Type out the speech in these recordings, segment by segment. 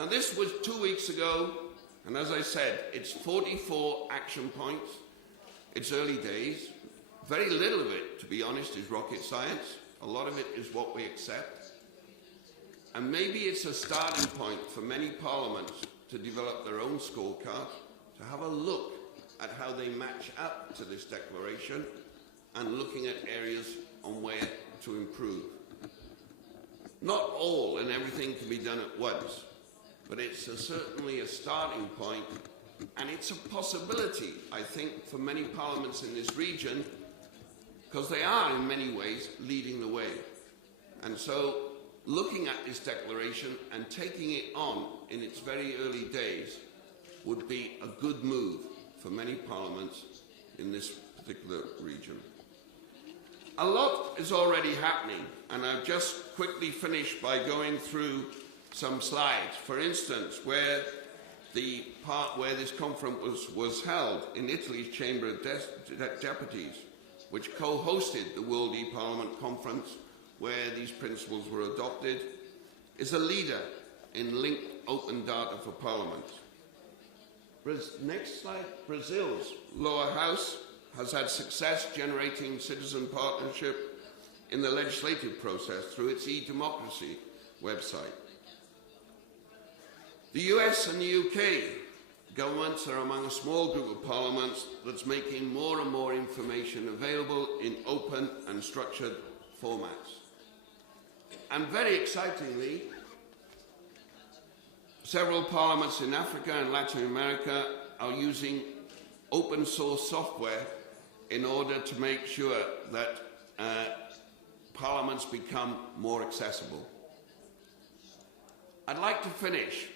Now this was 2 weeks ago, and as I said, it's 44 action points. It's early days. Very little of it, to be honest, is rocket science. A lot of it is what we accept. And maybe it's a starting point for many parliaments to develop their own scorecard, to have a look at how they match up to this declaration and looking at areas on where to improve. Not all and everything can be done at once, but it's certainly a starting point, and it's a possibility, I think, for many parliaments in this region, because they are in many ways leading the way. And so looking at this declaration and taking it on in its very early days would be a good move for many parliaments in this particular region. A lot is already happening, and I've just quickly finished by going through some slides. For instance, where the part where this conference was held in Italy's Chamber of Deputies, which co-hosted the World e-Parliament Conference, where these principles were adopted, is a leader in linked open data for parliaments. Next slide. Brazil's lower house has had success generating citizen partnership in the legislative process through its eDemocracy website. The US and the UK governments are among a small group of parliaments that's making more and more information available in open and structured formats. And very excitingly, several parliaments in Africa and Latin America are using open source software in order to make sure that parliaments become more accessible. I'd like to finish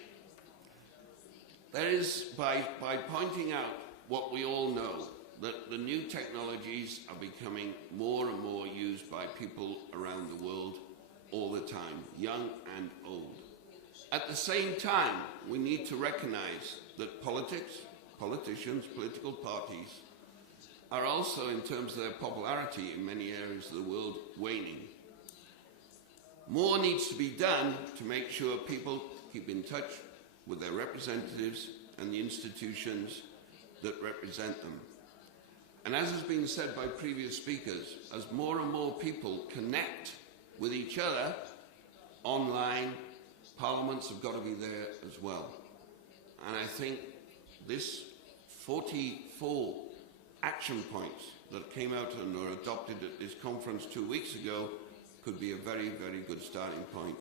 by pointing out what we all know, that the new technologies are becoming more and more used by people around the world all the time, young and old. At the same time, we need to recognize that politicians, political parties, are also, in terms of their popularity in many areas of the world, waning. More needs to be done to make sure people keep in touch with their representatives and the institutions that represent them. And as has been said by previous speakers, as more and more people connect with each other online, parliaments have got to be there as well. And I think this 44 action points that came out and were adopted at this conference 2 weeks ago could be a very, very good starting point